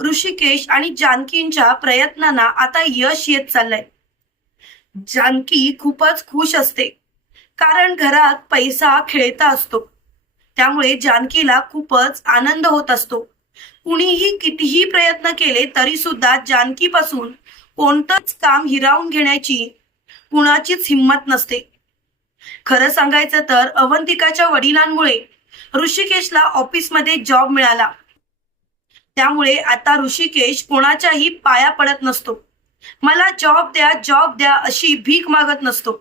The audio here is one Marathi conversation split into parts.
ऋषिकेश आणि जानकींच्या प्रयत्नांना आता यश येत चाललंय. जानकी खूपच खुश असते. कारण घरात पैसा खेळता असतो. त्यामुळे जानकीला खूपच आनंद होत असतो. कुणीही कितीही प्रयत्न केले तरी सुद्धा जानकीपासून कोणतंच काम हिरावून घेण्याची कुणाचीच हिंमत नसते. खरं सांगायचं तर अवंतिकाच्या वडिलांमुळे ऋषिकेशला ऑफिसमध्ये जॉब मिळाला. त्यामुळे आता ऋषिकेश कोणाच्याही पाया पडत नसतो. मला जॉब द्या जॉब द्या अशी भीक मागत नसतो.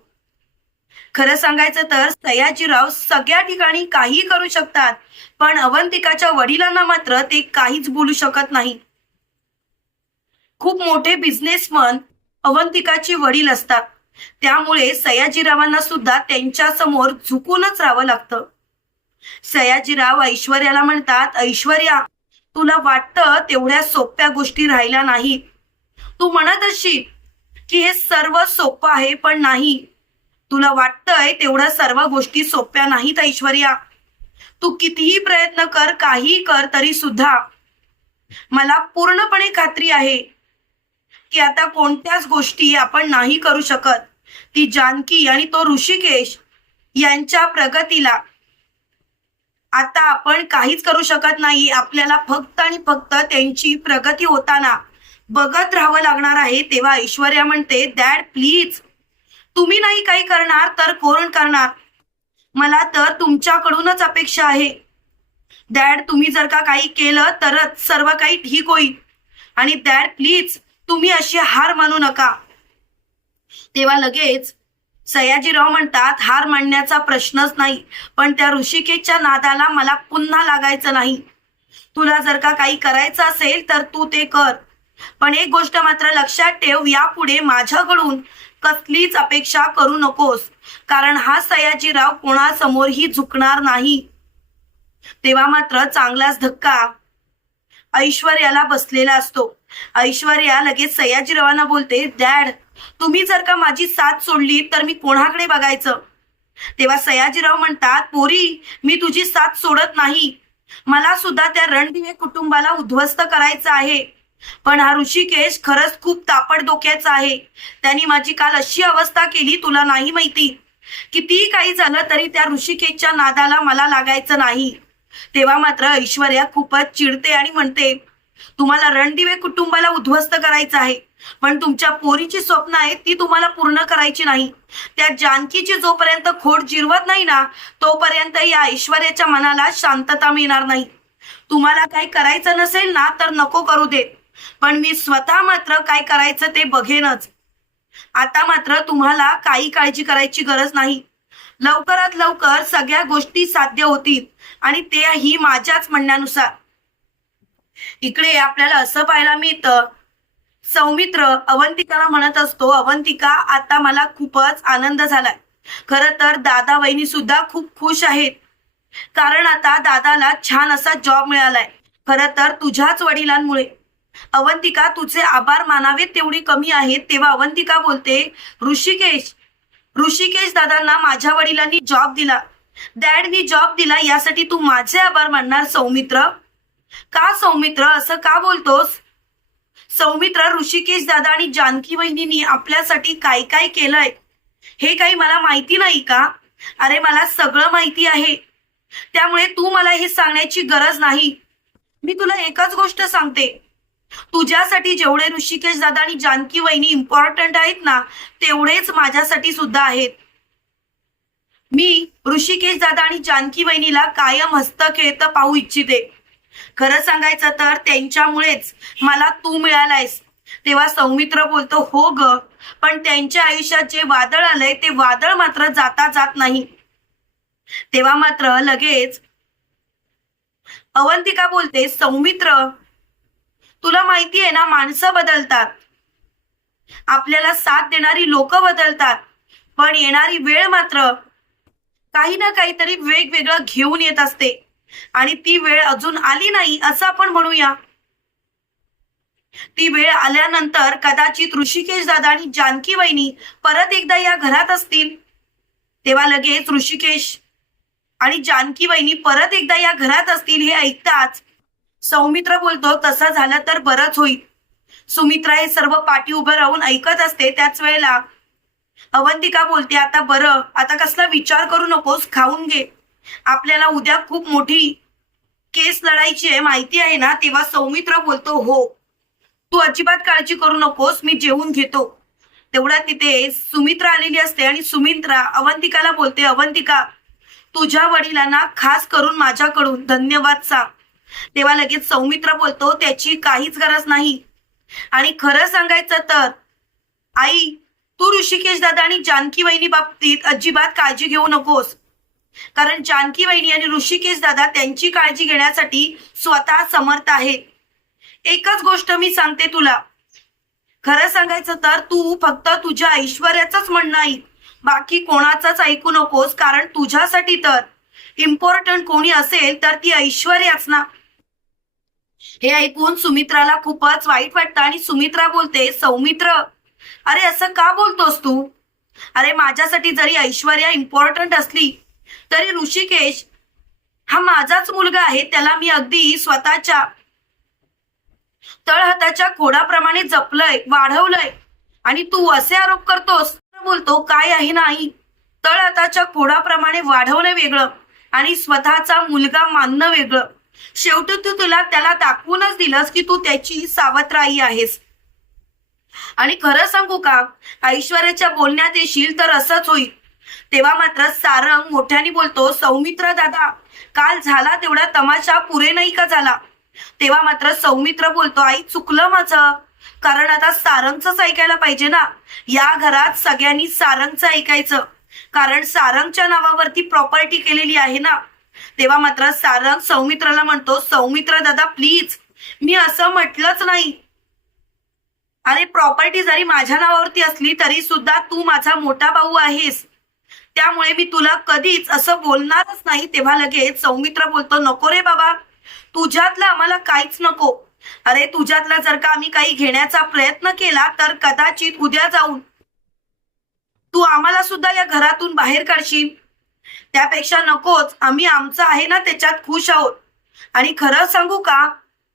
खरं सांगायचं तर सयाजीराव सगळ्या ठिकाणी काही करू शकतात पण अवंतिकाच्या वडिलांना मात्र ते काहीच बोलू शकत नाही. खूप मोठे बिझनेसमन अवंतिकाचे वडील असतात. त्यामुळे सयाजीरावांना सुद्धा त्यांच्यासमोर झुकूनच राहावं लागतं. सयाजीराव ऐश्वर्याला म्हणतात ऐश्वर्या तुला वाटतं तेवढ्या सोप्या गोष्टी राहिल्या नाहीत तू म्हणत असशील की हे सर्व सोपं आहे पण नाही. तुला वाटतंय तेवढ्या सर्व गोष्टी सोप्या नाहीत ऐश्वर्या. तू कितीही प्रयत्न कर काही कर तरी सुद्धा. मला पूर्णपणे खात्री आहे की आता कोणत्याच गोष्टी आपण नाही करू शकत. ती जानकी आणि तो ऋषिकेश यांच्या प्रगतीला आता आपण काहीच करू शकत नाही. आपल्याला फक्त आणि फक्त त्यांची प्रगती होताना बघत राहावं लागणार आहे. तेव्हा ऐश्वर्या म्हणते दॅड प्लीज तुम्ही नाही काही करणार तर कोण करणार? मला तर तुमच्याकडूनच अपेक्षा आहे. दॅड तुम्ही जर का काही केलं तरच सर्व काही ठीक होईल. आणि दॅड प्लीज तुम्ही अशी हार मानू नका. तेव्हा लगेच सयाजीराव म्हणतात हार मांडण्याचा प्रश्नच नाही पण त्या ऋषिकेशच्या नादाला मला पुन्हा लागायचं नाही. तुला जर का काही करायचं असेल तर तू ते कर. पण एक गोष्ट मात्र लक्षात ठेव यापुढे माझ्याकडून कसलीच अपेक्षा करू नकोस कारण हा सयाजीराव कोणासमोरही झुकणार नाही. तेव्हा मात्र चांगलाच धक्का ऐश्वर्याला बसलेला असतो. ऐश्वर्या लगेच सयाजीरावांना बोलते डॅड तुम्ही जर का माझी साथ सोडली तर मी कोणाकडे बघायचं? तेव्हा सयाजीराव म्हणतात पोरी मी तुझी साथ सोडत नाही. मला सुद्धा त्या रणदिवे कुटुंबाला उद्ध्वस्त करायचं आहे. पण हा ऋषिकेश खरंच खूप तापड डोक्याचा आहे. त्यांनी माझी काल अशी अवस्था केली तुला नाही माहिती. कितीही काही झालं तरी त्या ऋषिकेशच्या नादाला मला लागायचं नाही. तेव्हा मात्र ऐश्वर्या खूपच चिडते आणि म्हणते तुम्हाला रणदिवे कुटुंबाला उद्ध्वस्त करायचं आहे. पण तुमच्या पोरीची स्वप्न आहेत ती तुम्हाला पूर्ण करायची नाही. त्या जानकीची जोपर्यंत खोड जिरवत नाही ना तोपर्यंत या ऐश्वर्याच्या मनाला शांतता मिळणार नाही. तुम्हाला काही करायचं नसेल ना तर नको करू देत. पण मी स्वतः मात्र काय करायचं ते बघेनच. आता मात्र तुम्हाला काही काळजी करायची गरज नाही. लवकरात लवकर सगळ्या गोष्टी साध्य होतील आणि तेही माझ्याच म्हणण्यानुसार. इकडे आपल्याला असं पाहायला मिळतं सौमित्र अवंतिकाला म्हणत असतो अवंतिका आता मला खूपच आनंद झालाय. खर तर दादा वहिनी सुद्धा खूप खुश आहेत. कारण आता दादाला छान असा जॉब मिळालाय. खर तर तुझ्याच वडिलांमुळे. अवंतिका तुझे आभार मानावे तेवढी कमी आहेत. तेव्हा अवंतिका बोलते ऋषिकेश ऋषिकेश दादांना माझ्या वडिलांनी जॉब दिला. डॅडनी जॉब दिला यासाठी तू माझे आभार मानणार सौमित्र? का सौमित्र? असं का बोलतोस? सौमित्र ऋषिकेश दादा आणि जानकी वहिनी आपल्यासाठी काय काय केलंय? हे काही मला माहिती नाही का? अरे मला सगळं माहिती आहे. त्यामुळे तू मला हे सांगण्याची गरज नाही. मी तुला एकच गोष्ट सांगते. तुझ्यासाठी जेवढे ऋषिकेश दादा आणि जानकी वहिनी इम्पॉर्टंट आहेत ना तेवढेच माझ्यासाठी सुद्धा आहेत. मी ऋषिकेश दादा आणि जानकी वहिनीला कायम हस्त खेळत पाहू इच्छिते. खरं सांगायचं तर त्यांच्यामुळेच मला तू मिळालायस. तेव्हा सौमित्र बोलतो हो ग पण त्यांच्या आयुष्यात जे वादळ आलंय ते वादळ मात्र जाता जात नाही. तेव्हा मात्र लगेच अवंतिका बोलते सौमित्र तुला माहिती आहे ना माणसं बदलतात. आपल्याला साथ देणारी लोक बदलतात. पण येणारी वेळ मात्र काही ना काहीतरी वेगवेगळं घेऊन येत असते. आणि ती वेळ अजून आली नाही असं आपण म्हणूया. ती वेळ आल्यानंतर कदाचित ऋषिकेश दादा आणि जानकी वहिनी परत एकदा या घरात असतील. तेव्हा लगेच ऋषिकेश आणि जानकी वहिनी परत एकदा या घरात असतील हे ऐकताच सौमित्र बोलतो तसं झालं तर बरंच होईल. सुमित्रा हे सर्व पाठी उभं राहून ऐकत असते त्याच वेळेला अवंतिका बोलते आता बरं आता कसला विचार करू नकोस खाऊन घे. आपल्याला उद्या खूप मोठी केस लढायची आहे माहिती आहे ना? तेव्हा सौमित्र बोलतो हो तू अजिबात काळजी करू नकोस मी जेवून घेतो. तेवढ्या तिथे सुमित्रा आलेली असते आणि सुमित्रा अवंतिकाला बोलते अवंतिका तुझ्या वडिलांना खास करून माझ्याकडून धन्यवाद सांग. तेव्हा लगेच सौमित्र बोलतो त्याची काहीच गरज नाही. आणि खरं सांगायचं तर आई तू ऋषिकेश दादा आणि जानकी वहिनी बाबतीत अजिबात काळजी घेऊ नकोस. कारण जानकी वहिनी आणि ऋषिकेश दादा त्यांची काळजी घेण्यासाठी स्वतः समर्थ आहे एकच गोष्ट मी सांगते तुला. खरं सांगायचं तर तू फक्त तुझ्या ऐश्वर्याचंच म्हणणं ऐक. बाकी कोणाचंच ऐकू नकोस कारण तुझ्यासाठी तर इम्पॉर्टंट कोणी असेल तर ती ऐश्वर्याच ना. हे ऐकून सुमित्राला खूपच वाईट वाटतं आणि सुमित्रा बोलते सौमित्र अरे असं का बोलतोस तू? अरे माझ्यासाठी जरी ऐश्वर्या इम्पॉर्टंट असली तरी ऋषिकेश हा माझाच मुलगा आहे त्याला मी अगदी स्वतःच्या तळहाताच्या खोडाप्रमाणे जपलंय वाढवलंय. आणि तू असे आरोप करतोस बोलतो काय आहे नाही. तळहाताच्या खोडाप्रमाणे वाढवणं वेगळं आणि स्वतःचा मुलगा मानणं वेगळं. शेवटी तू तुला त्याला दाखवूनच दिलंस की तू त्याची सावत्राई आहेस. आणि खरं सांगू का? ऐश्वर्याच्या बोलण्यात येशील तर असंच होईल. तेव्हा मात्र सारंग मोठ्याने बोलतो सौमित्र दादा काल झाला तेवढा तमाशा पुरे नाही का झाला? तेव्हा मात्र सौमित्र बोलतो आई चुकलं माझं. कारण आता सारंगच ऐकायला पाहिजे ना. या घरात सगळ्यांनी सारंगचं ऐकायचं. कारण सारंगच्या नावावरती प्रॉपर्टी केलेली आहे ना. तेव्हा मात्र सारंग सौमित्राला म्हणतो सौमित्र दादा प्लीज मी असं म्हटलंच नाही. अरे प्रॉपर्टी जरी माझ्या नावावरती असली तरी सुद्धा तू माझा मोठा भाऊ आहेस. त्यामुळे मी तुला कधीच असं बोलणारच नाही. तेव्हा लगेच सौमित्र बोलतो नको रे बाबा तुझ्यातलं आम्हाला काहीच नको. अरे तुझ्यातला जर का आम्ही काही घेण्याचा प्रयत्न केला तर कदाचित उद्या जाऊन तू आम्हाला सुद्धा या घरातून बाहेर काढशील. त्यापेक्षा नकोच आम्ही आमचं आहे ना त्याच्यात खुश आहोत. आणि खरं सांगू का?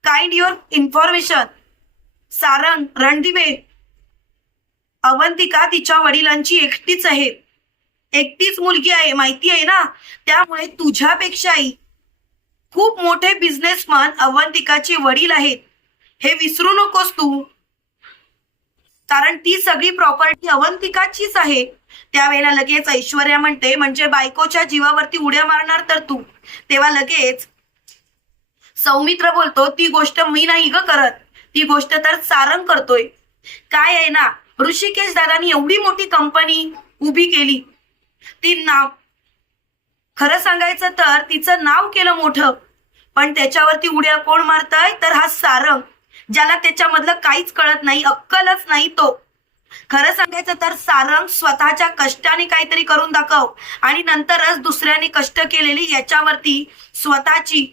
Kind your information Sarang Randive Avantika तिच्या वडिलांची एकटीच आहे एकटीच मुलगी आहे माहिती आहे ना? त्यामुळे तुझ्यापेक्षाही खूप मोठे बिझनेसमॅन अवंतिकाचे वडील आहेत. हे विसरू नकोस तू. कारण ती सगळी प्रॉपर्टी अवंतिकाचीच आहे. त्यावेळेला लगेच ऐश्वर्या म्हणते म्हणजे बायकोच्या जीवावरती उड्या मारणार तर तू. तेव्हा लगेच सौमित्र बोलतो ती गोष्ट मी नाही ग करत. ती गोष्ट तर सारंग करतोय. काय आहे ना? ऋषिकेश दादानी एवढी मोठी कंपनी उभी केली. ती नाव. खरं सांगायचं तर तिचं नाव केलं मोठं. पण त्याच्यावरती उड्या कोण मारतय? तर हा सारंग ज्याला त्याच्यामधलं काहीच कळत नाही अक्कलच नाही तो. खरं सांगायचं तर सारंग स्वतःच्या कष्टाने काहीतरी करून दाखव. आणि नंतरच दुसऱ्याने कष्ट केलेली याच्यावरती स्वतःची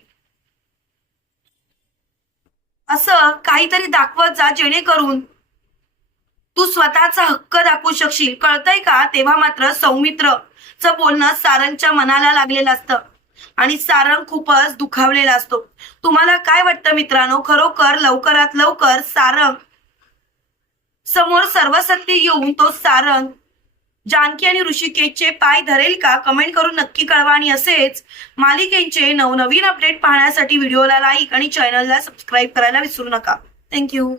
असं काहीतरी दाखवत जा जेणेकरून तू स्वतःचा हक्क दाखवू शकशील. कळतंय का? तेव्हा मात्र सौमित्रचं बोलणं सारंगच्या मनाला लागलेलं असतं. आणि सारंग खूपच दुखावलेला असतो. तुम्हाला काय वाटतं मित्रांनो? खरोखर लवकरात लवकर सारंग समोर सर्वसत्ती येऊन तो सारंग जानकी आणि ऋषिकेशचे पाय धरेल का? कमेंट करून नक्की कळवा. आणि असेच मालिकेचे नवनवीन अपडेट पाहण्यासाठी व्हिडिओला लाईक आणि चॅनलला सबस्क्राईब करायला विसरू नका. थँक्यू.